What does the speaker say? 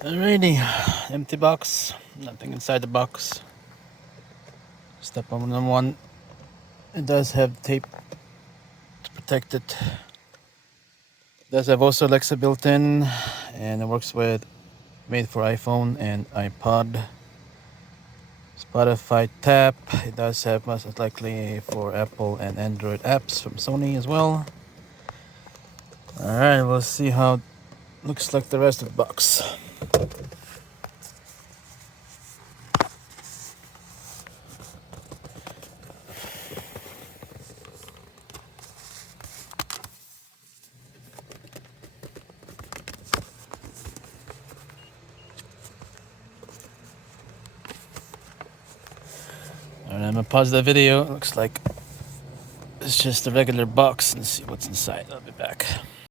Alrighty, empty box, nothing inside the box. Step on number one, it does have tape to protect it. It does have also Alexa built in, and it works with made for iPhone and iPod. Spotify tap, it does have most likely for Apple and Android apps from Sony as well. Alright, we'll see how it looks like the rest of the box. Alright, I'm gonna pause the video. It looks like it's just a regular box and see what's inside. I'll be back.